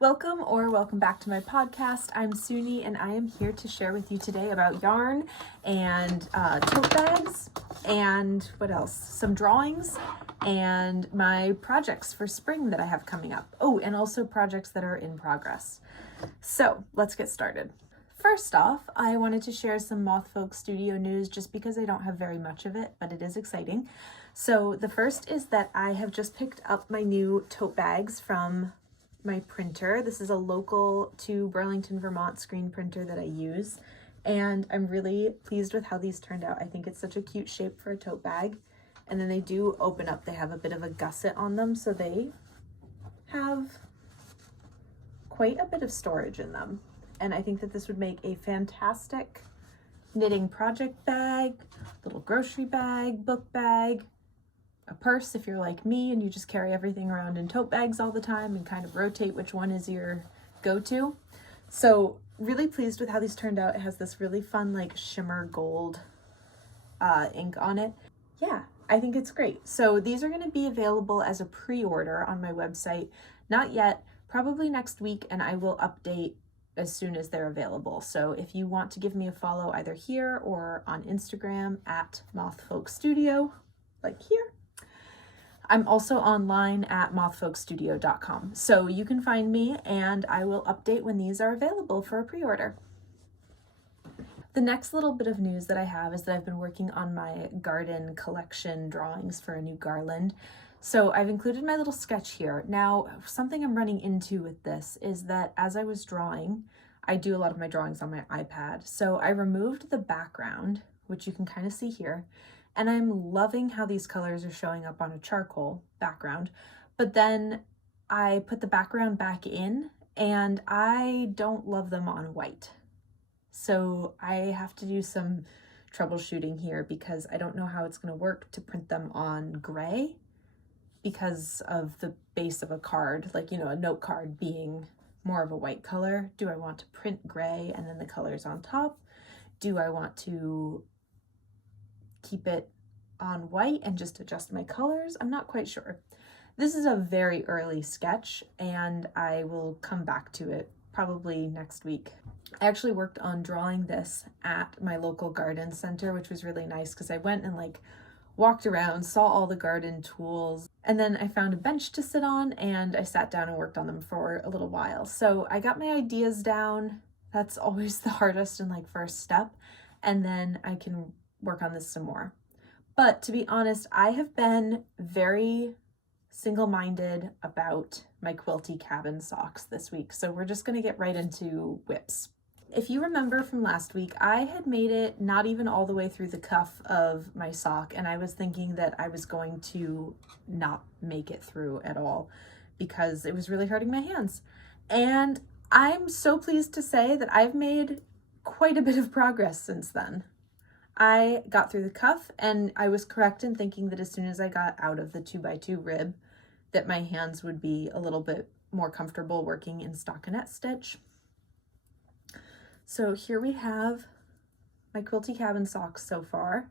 Welcome back to my podcast. I'm Suni and I am here to share with you today about yarn and tote bags and what else? Some drawings and my projects for spring that I have coming up. Oh, and also projects that are in progress. So let's get started. First off, I wanted to share some Moth Folk Studio news just because I don't have very much of it, but it is exciting. So the first is that I have just picked up my new tote bags from my printer. This is a local to Burlington, Vermont screen printer that I use, and I'm really pleased with how these turned out. I think it's such a cute shape for a tote bag, and then they do open up. They have a bit of a gusset on them, so they have quite a bit of storage in them, and I think that this would make a fantastic knitting project bag, little grocery bag, book bag, a purse if you're like me and you just carry everything around in tote bags all the time and kind of rotate which one is your go-to. So really pleased with how these turned out. It has this really fun like shimmer gold ink on it. Yeah, I think it's great. So these are going to be available as a pre-order on my website. Not yet, probably next week, and I will update as soon as they're available. So if you want to give me a follow either here or on Instagram at Moth Folk Studio, like here. I'm also online at mothfolkstudio.com, so you can find me and I will update when these are available for a pre-order. The next little bit of news that I have is that I've been working on my garden collection drawings for a new garland. So I've included my little sketch here. Now, something I'm running into with this is that as I was drawing, I do a lot of my drawings on my iPad. So I removed the background, which you can kind of see here, and I'm loving how these colors are showing up on a charcoal background. But then I put the background back in and I don't love them on white. So I have to do some troubleshooting here because I don't know how it's going to work to print them on gray because of the base of a card, like, you know, a note card being more of a white color. Do I want to print gray and then the colors on top? Do I want to keep it on white and just adjust my colors? I'm not quite sure. This is a very early sketch and I will come back to it probably next week. I actually worked on drawing this at my local garden center, which was really nice because I went and like walked around, saw all the garden tools, and then I found a bench to sit on and I sat down and worked on them for a little while. So I got my ideas down. That's always the hardest and like first step. And then I can work on this some more. But to be honest, I have been very single-minded about my Quilty cabin socks this week. So we're just going to get right into whips. If you remember from last week, I had made it not even all the way through the cuff of my sock, and I was thinking that I was going to not make it through at all because it was really hurting my hands. And I'm so pleased to say that I've made quite a bit of progress since then. I got through the cuff and I was correct in thinking that as soon as I got out of the 2x2 rib that my hands would be a little bit more comfortable working in stockinette stitch. So here we have my Quilty cabin socks so far.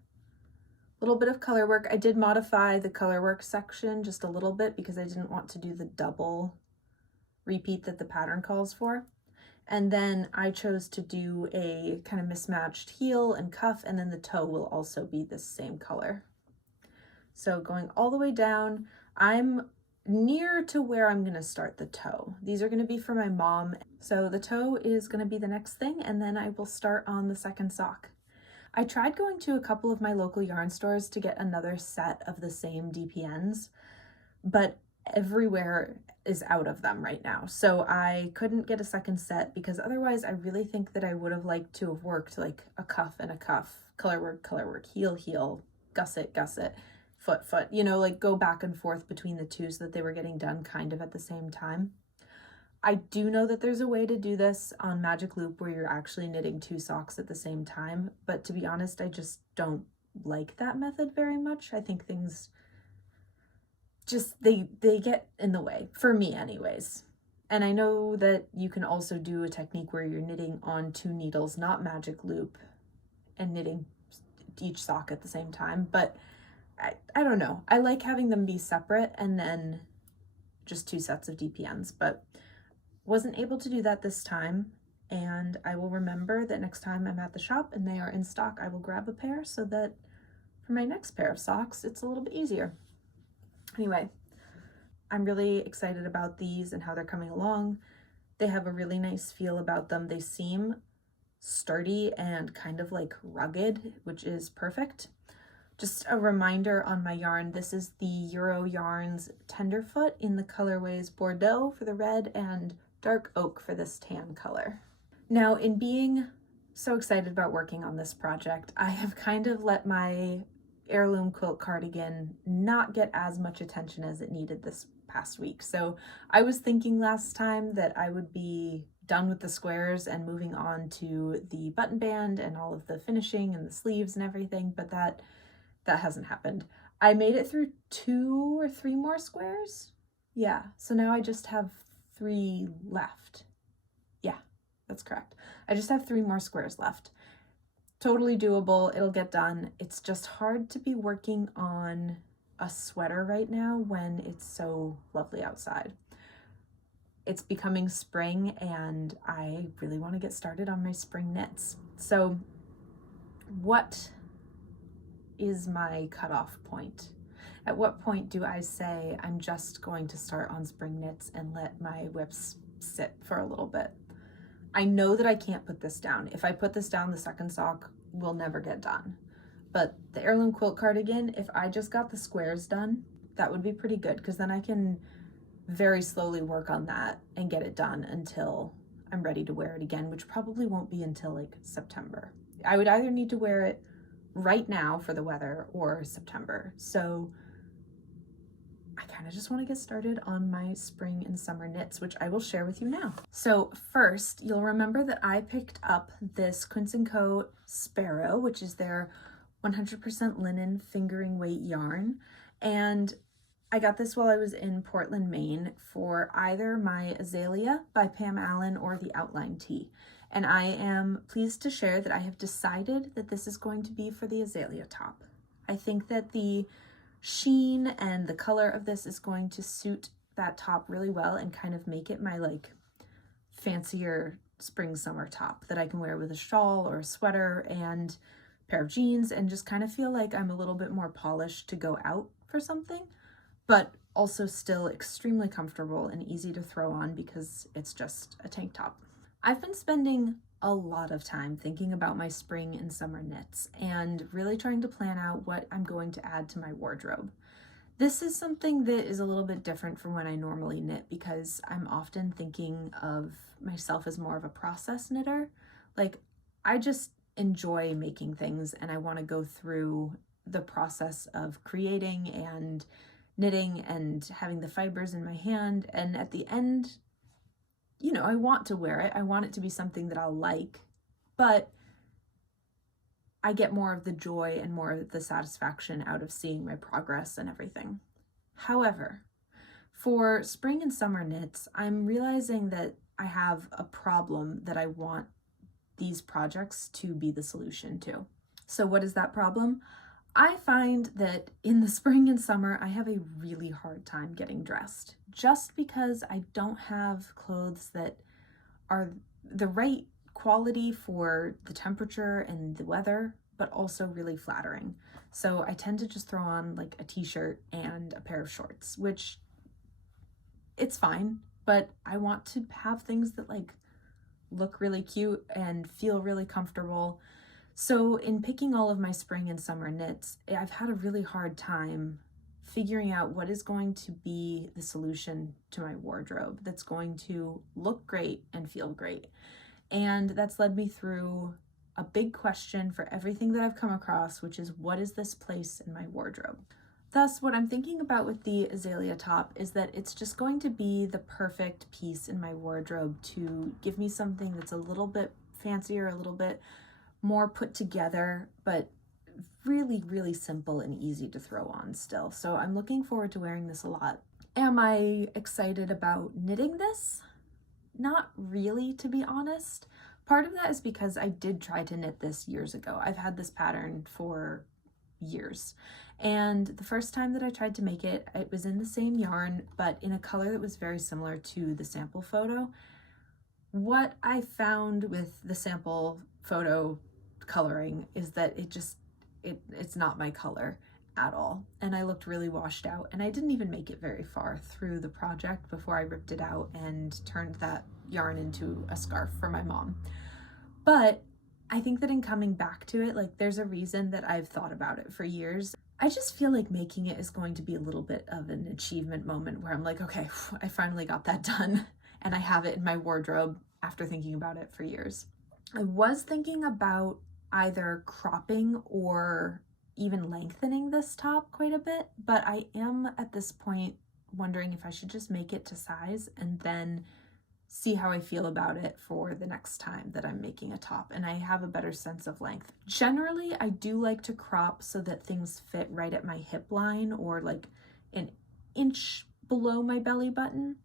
A little bit of color work. I did modify the color work section just a little bit because I didn't want to do the double repeat that the pattern calls for. And then I chose to do a kind of mismatched heel and cuff, and then the toe will also be the same color. So going all the way down, I'm near to where I'm going to start the toe. These are going to be for my mom. So the toe is going to be the next thing, and then I will start on the second sock. I tried going to a couple of my local yarn stores to get another set of the same DPNs, but everywhere is out of them right now. So I couldn't get a second set because otherwise I really think that I would have liked to have worked like a cuff and a cuff, color work, heel, heel, gusset, foot, you know, like go back and forth between the two so that they were getting done kind of at the same time. I do know that there's a way to do this on Magic Loop where you're actually knitting two socks at the same time, but to be honest, I just don't like that method very much. I think things just, they get in the way, for me anyways. And I know that you can also do a technique where you're knitting on two needles, not Magic Loop, and knitting each sock at the same time, but I don't know. I like having them be separate and then just two sets of DPNs, but Wasn't able to do that this time, and I will remember that next time I'm at the shop and they are in stock, I will grab a pair so that for my next pair of socks, it's a little bit easier. Anyway, I'm really excited about these and how they're coming along. They have a really nice feel about them. They seem sturdy and kind of like rugged, which is perfect. Just a reminder on my yarn, this is the Euro Yarns Tenderfoot in the colorways Bordeaux for the red and Dark Oak for this tan color. Now, in being so excited about working on this project, I have kind of let my Heirloom quilt cardigan not get as much attention as it needed this past week. So I was thinking last time that I would be done with the squares and moving on to the button band and all of the finishing and the sleeves and everything, but that hasn't happened. I made it through 2 or 3 more squares. Yeah, so now I just have 3 left. Yeah, that's correct. I just have 3 more squares left. Totally doable, it'll get done. It's just hard to be working on a sweater right now when it's so lovely outside. It's becoming spring and I really want to get started on my spring knits. So what is my cutoff point? At what point do I say I'm just going to start on spring knits and let my whips sit for a little bit? I know that I can't put this down. If I put this down, the second sock will never get done. But the Heirloom quilt cardigan, if I just got the squares done, that would be pretty good, because then I can very slowly work on that and get it done until I'm ready to wear it again, which probably won't be until like September. I would either need to wear it right now for the weather or September. So I kind of just want to get started on my spring and summer knits, which I will share with you now. So first, you'll remember that I picked up this Quince Co Sparrow, which is their 100% linen fingering weight yarn. And I got this while I was in Portland, Maine for either my Azalea by Pam Allen or the Outline Tee. And I am pleased to share that I have decided that this is going to be for the Azalea top. I think that the sheen and the color of this is going to suit that top really well and kind of make it my like fancier spring summer top that I can wear with a shawl or a sweater and a pair of jeans and just kind of feel like I'm a little bit more polished to go out for something, but also still extremely comfortable and easy to throw on because it's just a tank top. I've been spending a lot of time thinking about my spring and summer knits and really trying to plan out what I'm going to add to my wardrobe. This is something that is a little bit different from when I normally knit because I'm often thinking of myself as more of a process knitter. Like, I just enjoy making things and I want to go through the process of creating and knitting and having the fibers in my hand, and at the end, you know, I want to wear it. I want it to be something that I'll like, but I get more of the joy and more of the satisfaction out of seeing my progress and everything. However, for spring and summer knits, I'm realizing that I have a problem that I want these projects to be the solution to. So what is that problem? I find that in the spring and summer, I have a really hard time getting dressed just because I don't have clothes that are the right quality for the temperature and the weather, but also really flattering. So I tend to just throw on like a t-shirt and a pair of shorts, which it's fine, but I want to have things that like look really cute and feel really comfortable. So in picking all of my spring and summer knits, I've had a really hard time figuring out what is going to be the solution to my wardrobe that's going to look great and feel great. And that's led me through a big question for everything that I've come across, which is, what is this place in my wardrobe? Thus, what I'm thinking about with the Azalea top is that it's just going to be the perfect piece in my wardrobe to give me something that's a little bit fancier, a little bit more put together, but really, really simple and easy to throw on still. So I'm looking forward to wearing this a lot. Am I excited about knitting this? Not really, to be honest. Part of that is because I did try to knit this years ago. I've had this pattern for years. And the first time that I tried to make it, it was in the same yarn, but in a color that was very similar to the sample photo. What I found with the sample photo coloring is that it's not my color at all. And I looked really washed out, and I didn't even make it very far through the project before I ripped it out and turned that yarn into a scarf for my mom. But I think that in coming back to it, like, there's a reason that I've thought about it for years. I just feel like making it is going to be a little bit of an achievement moment where I'm like, okay, I finally got that done, and I have it in my wardrobe after thinking about it for years. I was thinking about either cropping or even lengthening this top quite a bit, but I am at this point wondering if I should just make it to size and then see how I feel about it for the next time that I'm making a top and I have a better sense of length. Generally, I do like to crop so that things fit right at my hip line or like an inch below my belly button.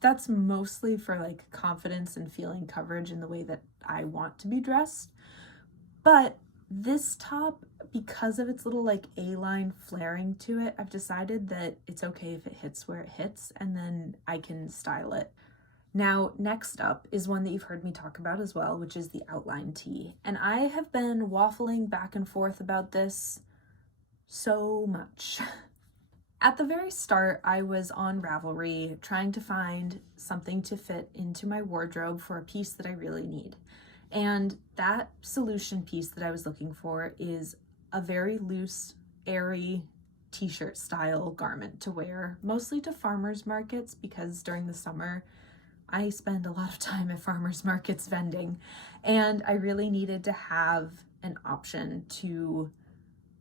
That's mostly for like confidence and feeling coverage in the way that I want to be dressed. But this top, because of its little like A-line flaring to it, I've decided that it's okay if it hits where it hits and then I can style it. Now, next up is one that you've heard me talk about as well, which is the outline tee. And I have been waffling back and forth about this so much. At the very start, I was on Ravelry trying to find something to fit into my wardrobe for a piece that I really need. And that solution piece that I was looking for is a very loose, airy t-shirt style garment to wear, mostly to farmers markets, because during the summer, I spend a lot of time at farmers markets vending, and I really needed to have an option to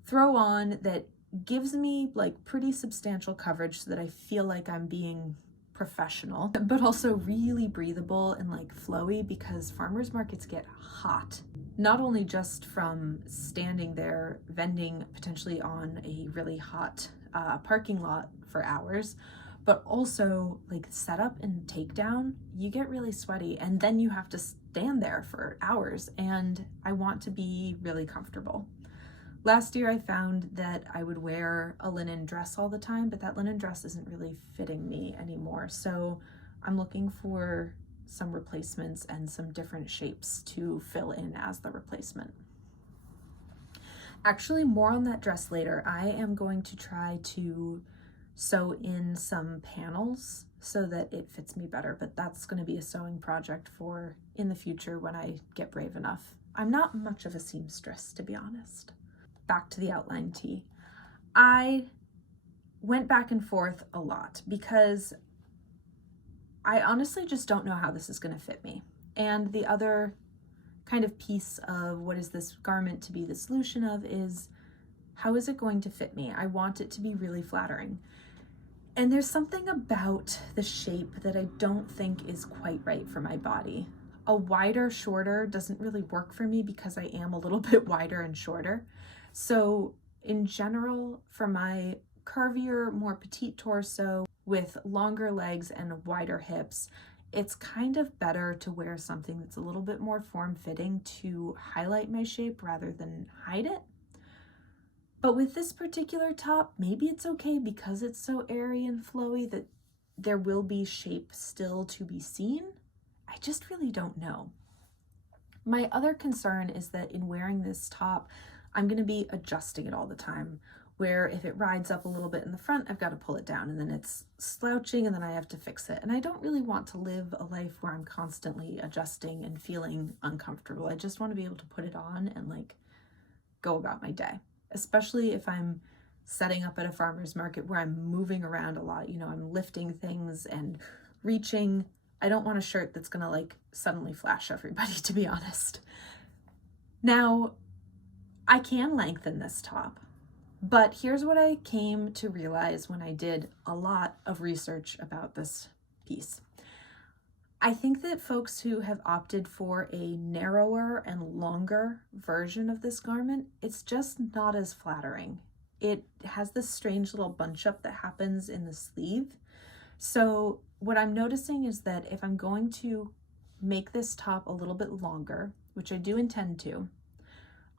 throw on that gives me like pretty substantial coverage so that I feel like I'm being professional, but also really breathable and like flowy, because farmers markets get hot, not only just from standing there vending potentially on a really hot parking lot for hours, but also like setup and takedown, you get really sweaty and then you have to stand there for hours, and I want to be really comfortable. Last year I found that I would wear a linen dress all the time, but that linen dress isn't really fitting me anymore. So I'm looking for some replacements and some different shapes to fill in as the replacement. Actually, more on that dress later. I am going to try to sew in some panels so that it fits me better, but that's going to be a sewing project for in the future when I get brave enough. I'm not much of a seamstress, to be honest. Back to the outline tee. I went back and forth a lot because I honestly just don't know how this is going to fit me. And the other kind of piece of what is this garment to be the solution of is, how is it going to fit me? I want it to be really flattering. And there's something about the shape that I don't think is quite right for my body. A wider, shorter doesn't really work for me because I am a little bit wider and shorter. So in general, for my curvier, more petite torso with longer legs and wider hips, it's kind of better to wear something that's a little bit more form-fitting to highlight my shape rather than hide it. But with this particular top, maybe it's okay because it's so airy and flowy that there will be shape still to be seen. I just really don't know. My other concern is that in wearing this top, I'm going to be adjusting it all the time, where if it rides up a little bit in the front, I've got to pull it down, and then it's slouching and then I have to fix it. And I don't really want to live a life where I'm constantly adjusting and feeling uncomfortable. I just want to be able to put it on and like go about my day, especially if I'm setting up at a farmer's market where I'm moving around a lot. You know, I'm lifting things and reaching. I don't want a shirt that's going to like suddenly flash everybody, to be honest. Now, I can lengthen this top, but here's what I came to realize when I did a lot of research about this piece. I think that folks who have opted for a narrower and longer version of this garment, it's just not as flattering. It has this strange little bunch up that happens in the sleeve. So what I'm noticing is that if I'm going to make this top a little bit longer, which I do intend to,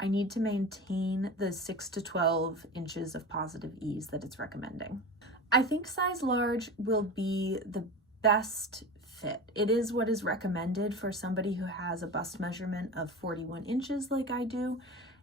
I need to maintain the 6 to 12 inches of positive ease that it's recommending. I think size large will be the best fit. It is what is recommended for somebody who has a bust measurement of 41 inches like I do,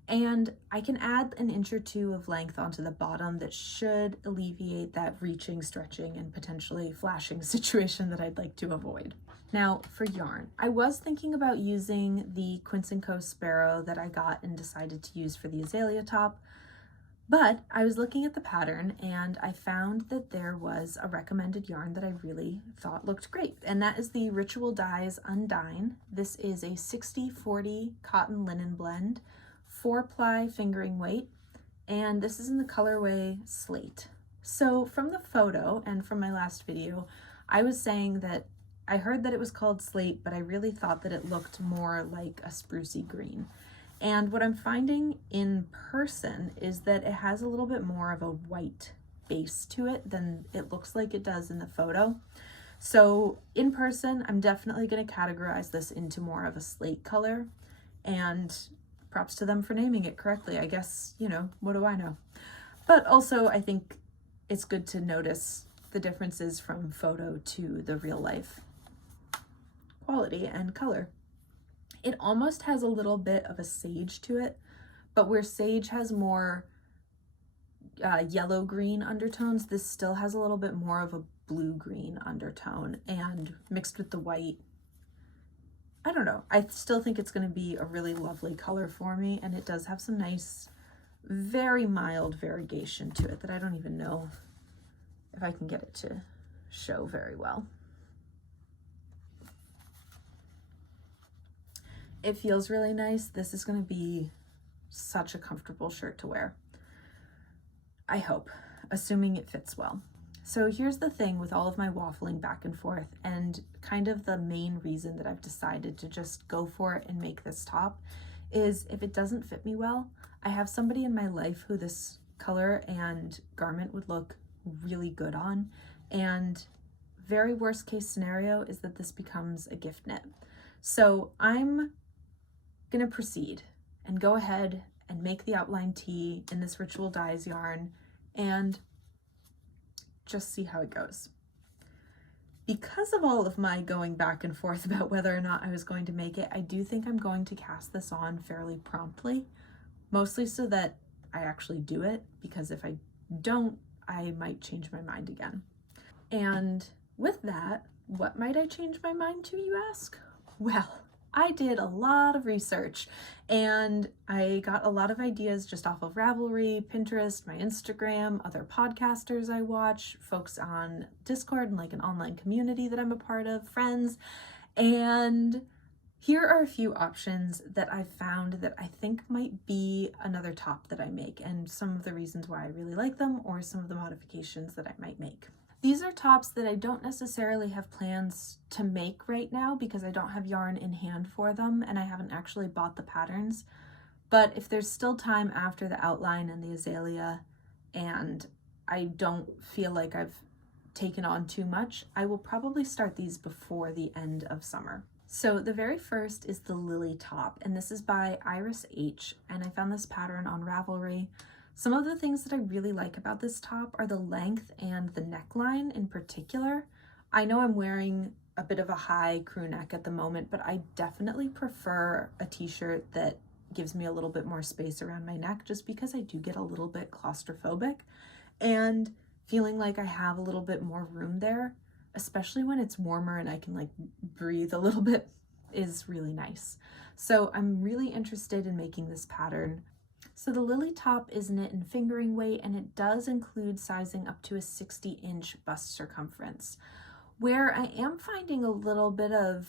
and I can add an inch or two of length onto the bottom that should alleviate that reaching, stretching, and potentially flashing situation that I'd like to avoid. Now for yarn, I was thinking about using the Quince Co Sparrow that I got and decided to use for the Azalea top, but I was looking at the pattern and I found that there was a recommended yarn that I really thought looked great, and that is the Ritual Dyes Undine. This is a 60-40 cotton linen blend, 4-ply fingering weight, and this is in the colorway Slate. So from the photo and from my last video, I was saying that I heard that it was called Slate, but I really thought that it looked more like a sprucey green. And what I'm finding in person is that it has a little bit more of a white base to it than it looks like it does in the photo. So in person, I'm definitely going to categorize this into more of a slate color, and props to them for naming it correctly. I guess, you know, what do I know? But also I think it's good to notice the differences from photo to the real life quality and color. It almost has a little bit of a sage to it, but where sage has more yellow-green undertones, this still has a little bit more of a blue-green undertone, and mixed with the white, I don't know. I still think it's going to be a really lovely color for me, and it does have some nice, very mild variegation to it that I don't even know if I can get it to show very well. It feels really nice. This is going to be such a comfortable shirt to wear, I hope, assuming it fits well. So here's the thing with all of my waffling back and forth, and kind of the main reason that I've decided to just go for it and make this top is if it doesn't fit me well, I have somebody in my life who this color and garment would look really good on, and very worst case scenario is that this becomes a gift knit. So I'm gonna proceed and go ahead and make the outline tee in this Ritual Dyes yarn and just see how it goes. Because of all of my going back and forth about whether or not I was going to make it, I do think I'm going to cast this on fairly promptly, mostly so that I actually do it, because if I don't, I might change my mind again. And with that, what might I change my mind to, you ask? Well, I did a lot of research and I got a lot of ideas just off of Ravelry, Pinterest, my Instagram, other podcasters I watch, folks on Discord and like an online community that I'm a part of, friends. And here are a few options that I've found that I think might be another top that I make, and some of the reasons why I really like them, or some of the modifications that I might make. These are tops that I don't necessarily have plans to make right now because I don't have yarn in hand for them and I haven't actually bought the patterns. But if there's still time after the outline and the Azalea and I don't feel like I've taken on too much, I will probably start these before the end of summer. So the very first is the Lily top, and this is by Iris H, and I found this pattern on Ravelry. Some of the things that I really like about this top are the length and the neckline in particular. I know I'm wearing a bit of a high crew neck at the moment, but I definitely prefer a t-shirt that gives me a little bit more space around my neck, just because I do get a little bit claustrophobic, and feeling like I have a little bit more room there, especially when it's warmer and I can like breathe a little bit, is really nice. So I'm really interested in making this pattern. So the Lily top is knit in fingering weight, and it does include sizing up to a 60-inch bust circumference. Where I am finding a little bit of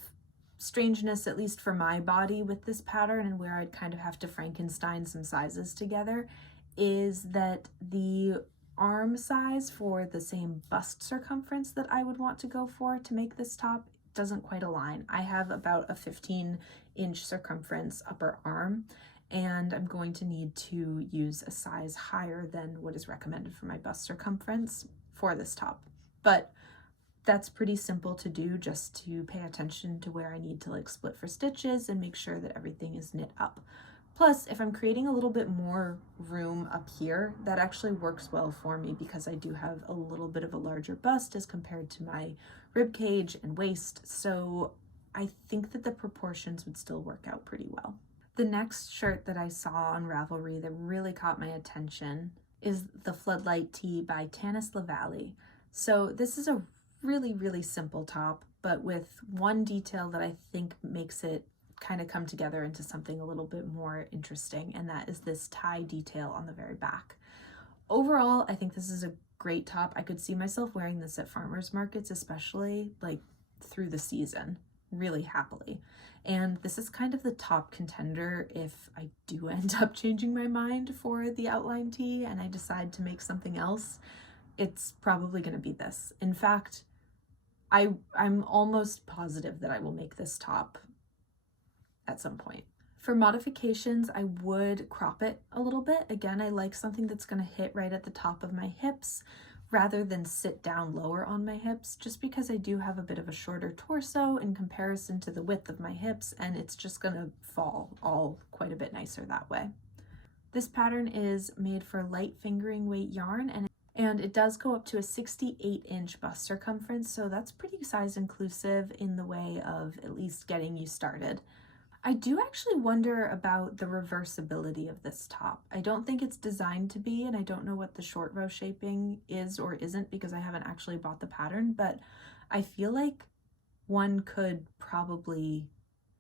strangeness, at least for my body, with this pattern, and where I'd kind of have to Frankenstein some sizes together, is that the arm size for the same bust circumference that I would want to go for to make this top doesn't quite align. I have about a 15-inch circumference upper arm, and I'm going to need to use a size higher than what is recommended for my bust circumference for this top. But that's pretty simple to do, just to pay attention to where I need to like split for stitches and make sure that everything is knit up. Plus, if I'm creating a little bit more room up here, that actually works well for me because I do have a little bit of a larger bust as compared to my rib cage and waist. So I think that the proportions would still work out pretty well. The next shirt that I saw on Ravelry that really caught my attention is the Floodlight Tee by Tanis LaValle. So this is a really, really simple top, but with one detail that I think makes it kind of come together into something a little bit more interesting, and that is this tie detail on the very back. Overall, I think this is a great top. I could see myself wearing this at farmers markets, especially like through the season, really happily. And this is kind of the top contender if I do end up changing my mind for the outline tee and I decide to make something else. It's probably going to be this. In fact, I'm almost positive that I will make this top at some point. For modifications, I would crop it a little bit. Again, I like something that's going to hit right at the top of my hips rather than sit down lower on my hips, just because I do have a bit of a shorter torso in comparison to the width of my hips, and it's just going to fall all quite a bit nicer that way. This pattern is made for light fingering weight yarn, and it does go up to a 68-inch bust circumference, so that's pretty size inclusive in the way of at least getting you started. I do actually wonder about the reversibility of this top. I don't think it's designed to be, and I don't know what the short row shaping is or isn't because I haven't actually bought the pattern, but I feel like one could probably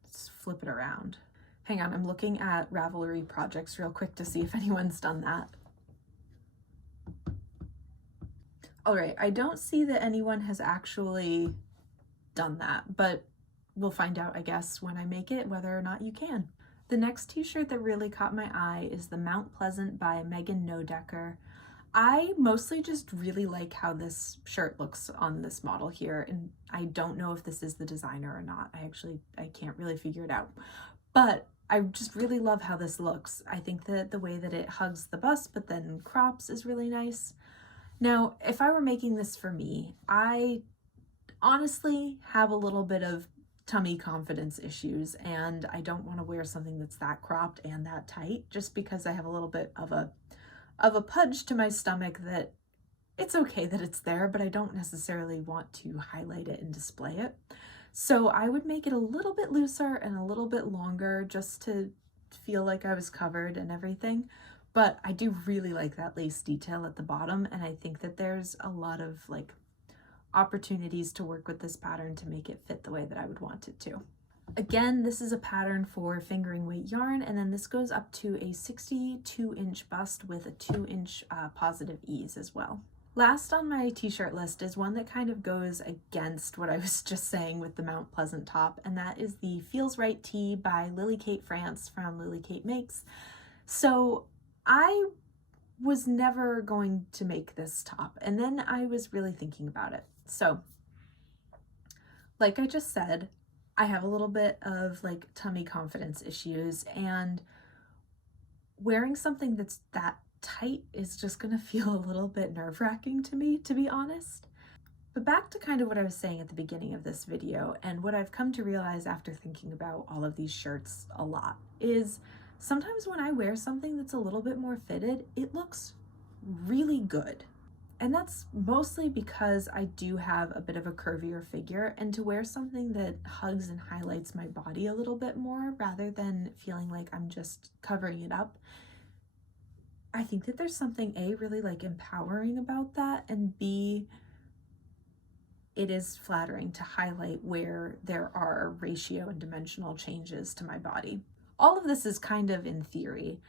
flip it around. Hang on, I'm looking at Ravelry projects real quick to see if anyone's done that. All right, I don't see that anyone has actually done that, but we'll find out, I guess, when I make it, whether or not you can. The next t-shirt that really caught my eye is the Mount Pleasant by Megan Nodecker. I mostly just really like how this shirt looks on this model here, and I don't know if this is the designer or not. I can't really figure it out, but I just really love how this looks. I think that the way that it hugs the bust but then crops is really nice. Now, if I were making this for me, I honestly have a little bit of tummy confidence issues, and I don't want to wear something that's that cropped and that tight just because I have a little bit of a pudge to my stomach that it's okay that it's there, but I don't necessarily want to highlight it and display it. So I would make it a little bit looser and a little bit longer just to feel like I was covered and everything. But I do really like that lace detail at the bottom, and I think that there's a lot of like opportunities to work with this pattern to make it fit the way that I would want it to. Again, this is a pattern for fingering weight yarn, and then this goes up to a 62-inch bust with a 2-inch positive ease as well. Last on my t-shirt list is one that kind of goes against what I was just saying with the Mount Pleasant top, and that is the Feels Right Tee by Lily Kate France from Lily Kate Makes. So I was never going to make this top, and then I was really thinking about it. So, like I just said, I have a little bit of like tummy confidence issues, and wearing something that's that tight is just gonna feel a little bit nerve-wracking to me, to be honest. But back to kind of what I was saying at the beginning of this video, and what I've come to realize after thinking about all of these shirts a lot, is sometimes when I wear something that's a little bit more fitted, it looks really good. And that's mostly because I do have a bit of a curvier figure, and to wear something that hugs and highlights my body a little bit more rather than feeling like I'm just covering it up, I think that there's something A, really like empowering about that, and B, it is flattering to highlight where there are ratio and dimensional changes to my body. All of this is kind of in theory.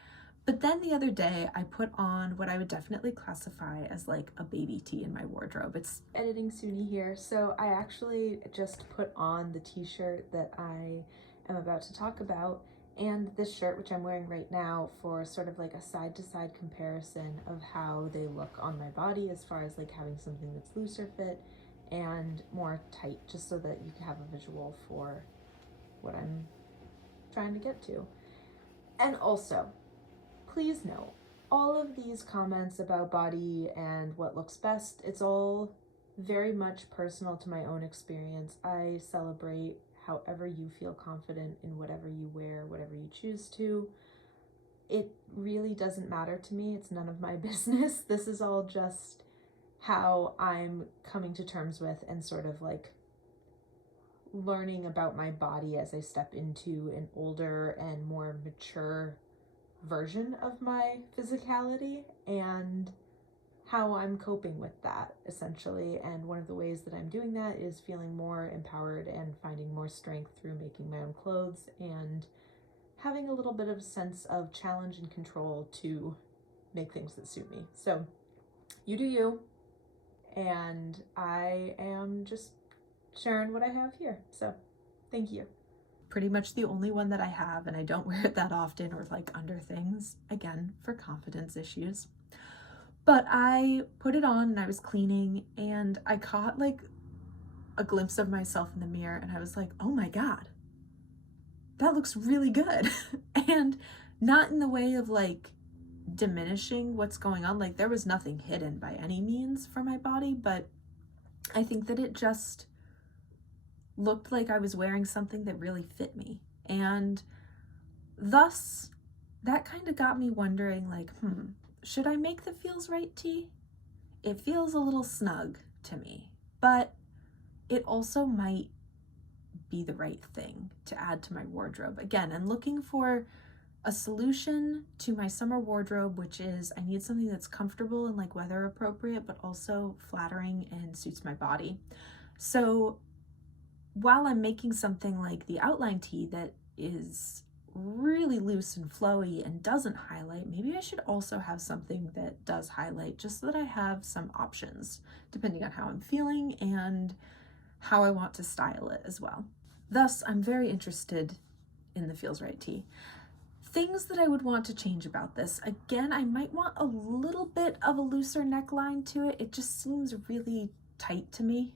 But then the other day I put on what I would definitely classify as like a baby tee in my wardrobe. It's editing Suni here. So I actually just put on the t-shirt that I am about to talk about and this shirt, which I'm wearing right now, for sort of like a side-to-side comparison of how they look on my body as far as like having something that's looser fit and more tight, just so that you can have a visual for what I'm trying to get to. And also, please note, all of these comments about body and what looks best, it's all very much personal to my own experience. I celebrate however you feel confident in whatever you wear, whatever you choose to. it really doesn't matter to me. It's none of my business. This is all just how I'm coming to terms with and sort of like learning about my body as I step into an older and more mature version of my physicality, and how I'm coping with that essentially. And one of the ways that I'm doing that is feeling more empowered and finding more strength through making my own clothes and having a little bit of a sense of challenge and control to make things that suit me. So you do you, and I am just sharing what I have here. So thank you. Pretty much the only one that I have, and I don't wear it that often or like under things, again, for confidence issues. But I put it on and I was cleaning and I caught like a glimpse of myself in the mirror and I was like, oh my God, that looks really good. And not in the way of like diminishing what's going on. Like there was nothing hidden by any means for my body, but I think that it just looked like I was wearing something that really fit me. And thus, that kind of got me wondering like, should I make the Feels Right tee? It feels a little snug to me, but it also might be the right thing to add to my wardrobe. Again, I'm looking for a solution to my summer wardrobe, which is I need something that's comfortable and like weather appropriate, but also flattering and suits my body. So while I'm making something like the outline tee that is really loose and flowy and doesn't highlight, maybe I should also have something that does highlight, just so that I have some options depending on how I'm feeling and how I want to style it as well. Thus, I'm very interested in the Feels Right tee. Things that I would want to change about this. Again, I might want a little bit of a looser neckline to it. It just seems really tight to me.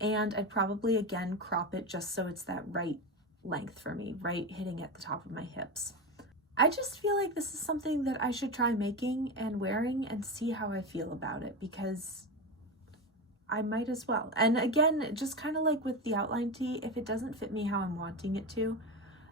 And I'd probably, again, crop it just so it's that right length for me, right hitting at the top of my hips. I just feel like this is something that I should try making and wearing and see how I feel about it, because I might as well. And again, just kind of like with the outline tee, if it doesn't fit me how I'm wanting it to,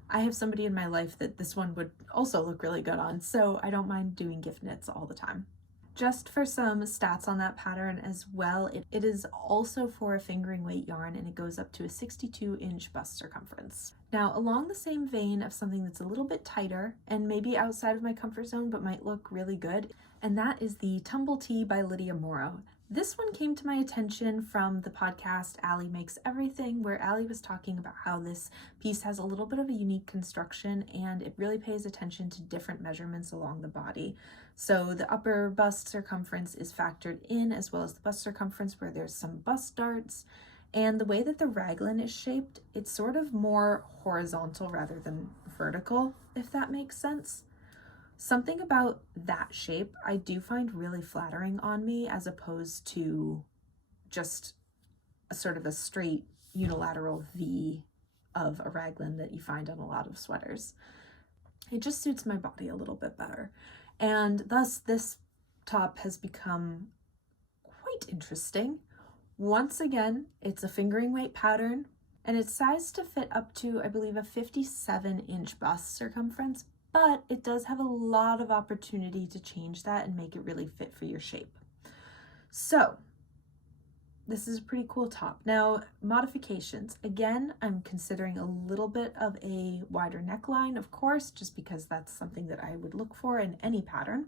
I have somebody in my life that this one would also look really good on, so I don't mind doing gift knits all the time. Just for some stats on that pattern as well, it is also for a fingering weight yarn, and it goes up to a 62-inch bust circumference. Now, along the same vein of something that's a little bit tighter and maybe outside of my comfort zone but might look really good, and that is the Tumble Tee by Lydia Morrow. This one came to my attention from the podcast Allie Makes Everything, where Allie was talking about how this piece has a little bit of a unique construction and it really pays attention to different measurements along the body. So the upper bust circumference is factored in, as well as the bust circumference where there's some bust darts. And the way that the raglan is shaped, it's sort of more horizontal rather than vertical, if that makes sense. Something about that shape I do find really flattering on me, as opposed to just a sort of a straight unilateral V of a raglan that you find on a lot of sweaters. It just suits my body a little bit better. And thus this top has become quite interesting. Once again, it's a fingering weight pattern, and it's sized to fit up to, I believe, a 57-inch bust circumference, but it does have a lot of opportunity to change that and make it really fit for your shape. So this is a pretty cool top. Now, modifications. Again, I'm considering a little bit of a wider neckline, of course, just because that's something that I would look for in any pattern.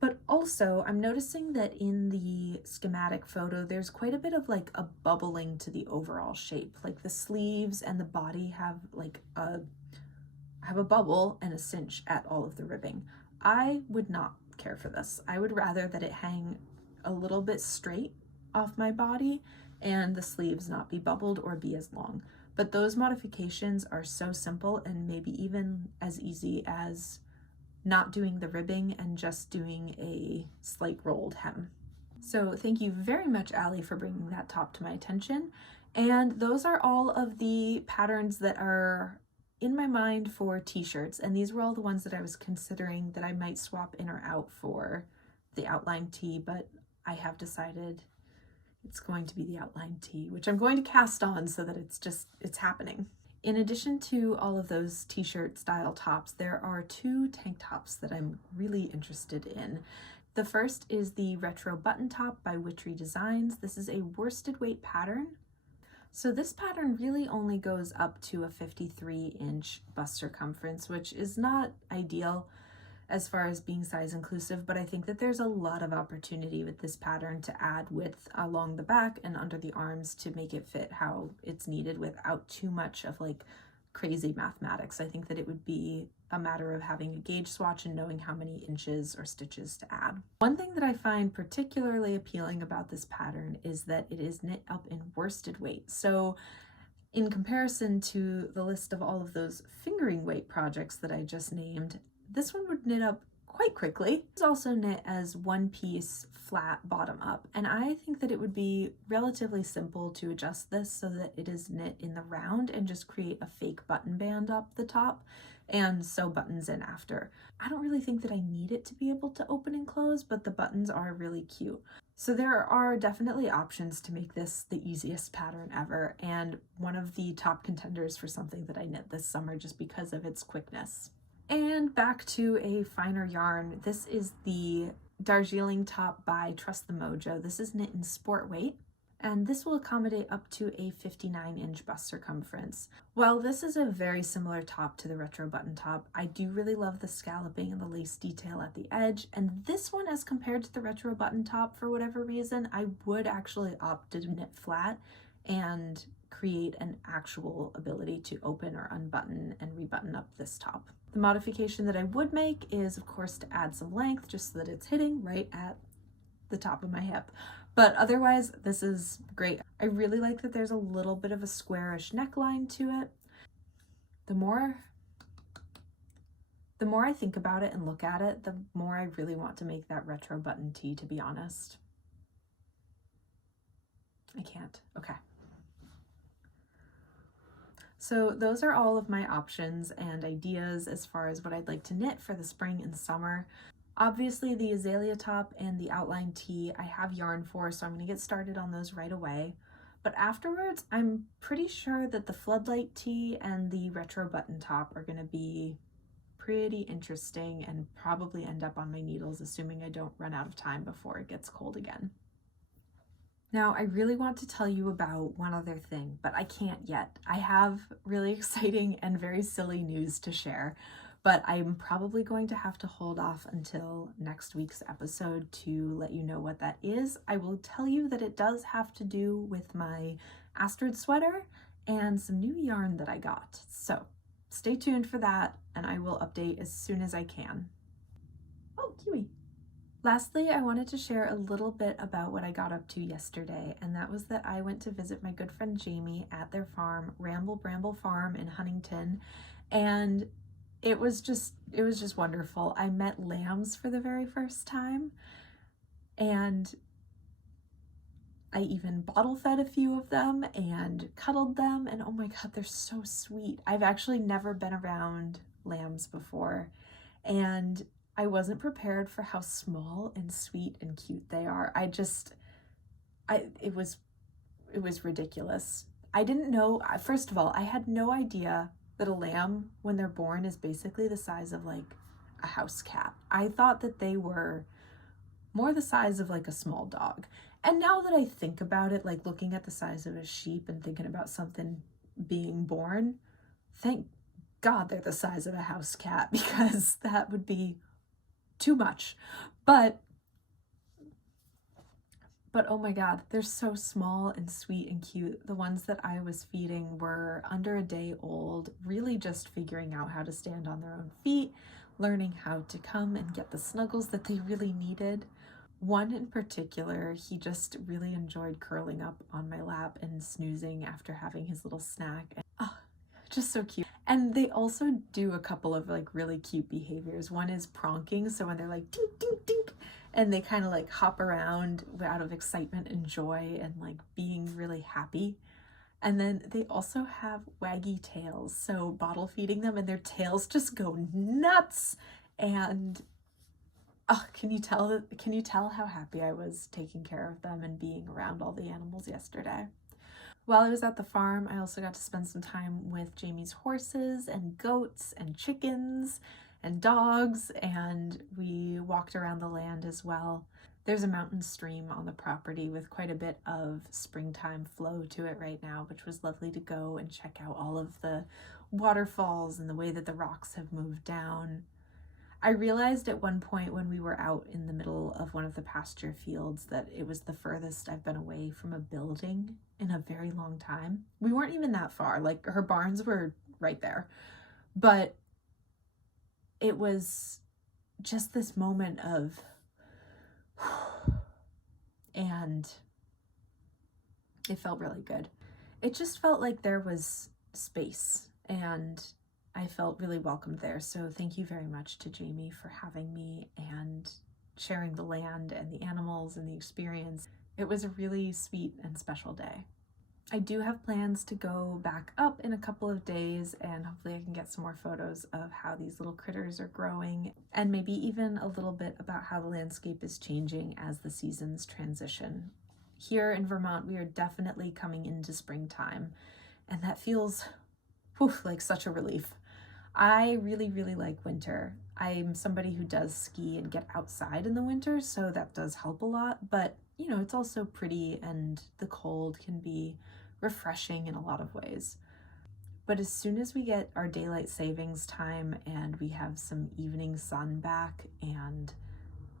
But also, I'm noticing that in the schematic photo, there's quite a bit of like a bubbling to the overall shape. Like the sleeves and the body have like a bubble and a cinch at all of the ribbing. I would not care for this. I would rather that it hang a little bit straight off my body and the sleeves not be bubbled or be as long. But those modifications are so simple, and maybe even as easy as not doing the ribbing and just doing a slight rolled hem. So thank you very much, Allie, for bringing that top to my attention. And those are all of the patterns that are in my mind for t-shirts, and these were all the ones that I was considering that I might swap in or out for the outline tee, but I have decided it's going to be the outline tee, which I'm going to cast on so that it's happening. In addition to all of those t-shirt style tops, there are 2 tank tops that I'm really interested in. The first is the Retro Button Top by Witchery Designs. This is a worsted weight pattern. So this pattern really only goes up to a 53-inch bust circumference, which is not ideal as far as being size inclusive, but I think that there's a lot of opportunity with this pattern to add width along the back and under the arms to make it fit how it's needed without too much of like crazy mathematics. I think that it would be a matter of having a gauge swatch and knowing how many inches or stitches to add. One thing that I find particularly appealing about this pattern is that it is knit up in worsted weight. So in comparison to the list of all of those fingering weight projects that I just named, this one would knit up quite quickly. It's also knit as one piece flat bottom up, and I think that it would be relatively simple to adjust this so that it is knit in the round and just create a fake button band up the top and sew buttons in after. I don't really think that I need it to be able to open and close, but the buttons are really cute. So there are definitely options to make this the easiest pattern ever, and one of the top contenders for something that I knit this summer just because of its quickness. And back to a finer yarn. This is the Darjeeling top by Trust the Mojo. This is knit in sport weight, and this will accommodate up to a 59-inch bust circumference. While this is a very similar top to the Retro Button Top, I do really love the scalloping and the lace detail at the edge, and this one, as compared to the Retro Button Top, for whatever reason, I would actually opt to knit flat and create an actual ability to open or unbutton and rebutton up this top. The modification that I would make is, of course, to add some length just so that it's hitting right at the top of my hip. But otherwise, this is great. I really like that there's a little bit of a squarish neckline to it. The more I think about it and look at it, the more I really want to make that retro button tee, to be honest. I can't. Okay. So those are all of my options and ideas as far as what I'd like to knit for the spring and summer. Obviously the Azalea top and the outline tee I have yarn for, so I'm going to get started on those right away. But afterwards, I'm pretty sure that the Floodlight Tee and the Retro Button Top are going to be pretty interesting and probably end up on my needles, assuming I don't run out of time before it gets cold again. Now, I really want to tell you about one other thing, but I can't yet. I have really exciting and very silly news to share, but I'm probably going to have to hold off until next week's episode to let you know what that is. I will tell you that it does have to do with my Astrid sweater and some new yarn that I got. So stay tuned for that, and I will update as soon as I can. Oh, Kiwi. Lastly, I wanted to share a little bit about what I got up to yesterday, and that was that I went to visit my good friend Jamie at their farm, Ramble Bramble Farm in Huntington, and it was just wonderful. I met lambs for the very first time, and I even bottle fed a few of them and cuddled them, and oh my god, they're so sweet. I've actually never been around lambs before, and I wasn't prepared for how small and sweet and cute they are. It was ridiculous. I didn't know, first of all, I had no idea that a lamb, when they're born, is basically the size of like a house cat. I thought that they were more the size of like a small dog. And now that I think about it, like looking at the size of a sheep and thinking about something being born, thank God they're the size of a house cat, because that would be too much. But oh my god, they're so small and sweet and cute. The ones that I was feeding were under a day old, really just figuring out how to stand on their own feet, learning how to come and get the snuggles that they really needed. One in particular, he just really enjoyed curling up on my lap and snoozing after having his little snack. And, just so cute. And they also do a couple of like really cute behaviors. One is pronking, so when they're like dink dink dink, and they kind of like hop around out of excitement and joy and like being really happy. And then they also have waggy tails, so bottle feeding them and their tails just go nuts. And can you tell how happy I was taking care of them and being around all the animals yesterday? While I was at the farm, I also got to spend some time with Jamie's horses and goats and chickens and dogs, and we walked around the land as well. There's a mountain stream on the property with quite a bit of springtime flow to it right now, which was lovely to go and check out all of the waterfalls and the way that the rocks have moved down. I realized at one point when we were out in the middle of one of the pasture fields that it was the furthest I've been away from a building in a very long time. We weren't even that far, like her barns were right there, but it was just this moment of, and it felt really good. It just felt like there was space, and I felt really welcomed there. So thank you very much to Jamie for having me and sharing the land and the animals and the experience. It was a really sweet and special day. I do have plans to go back up in a couple of days, and hopefully I can get some more photos of how these little critters are growing, and maybe even a little bit about how the landscape is changing as the seasons transition. Here in Vermont, we are definitely coming into springtime, and that feels like such a relief. I really, really like winter. I'm somebody who does ski and get outside in the winter, so that does help a lot, but you know, it's also pretty, and the cold can be refreshing in a lot of ways. But as soon as we get our daylight savings time and we have some evening sun back and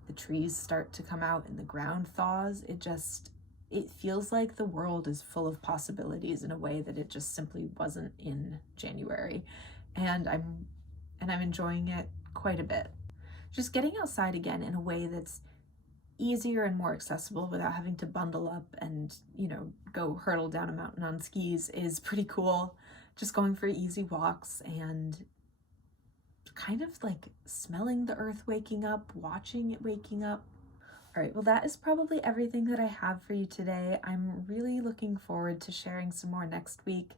the trees start to come out and the ground thaws, it feels like the world is full of possibilities in a way that it just simply wasn't in January. And I'm enjoying it quite a bit. Just getting outside again in a way that's easier and more accessible without having to bundle up and, go hurdle down a mountain on skis is pretty cool. Just going for easy walks and kind of like smelling the earth waking up, watching it waking up. All right, well, that is probably everything that I have for you today. I'm really looking forward to sharing some more next week.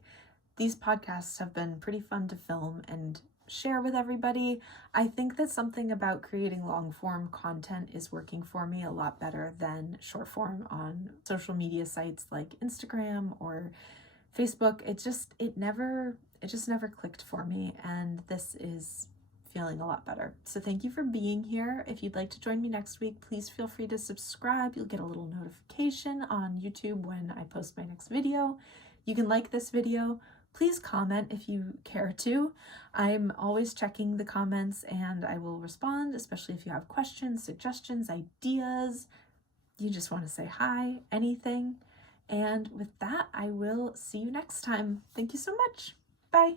These podcasts have been pretty fun to film and share with everybody. I think that something about creating long form content is working for me a lot better than short form on social media sites like Instagram or Facebook. It just never clicked for me, and this is feeling a lot better. So thank you for being here. If you'd like to join me next week, please feel free to subscribe. You'll get a little notification on YouTube when I post my next video. You can like this video. Please comment if you care to. I'm always checking the comments and I will respond, especially if you have questions, suggestions, ideas. You just want to say hi, anything. And with that, I will see you next time. Thank you so much. Bye.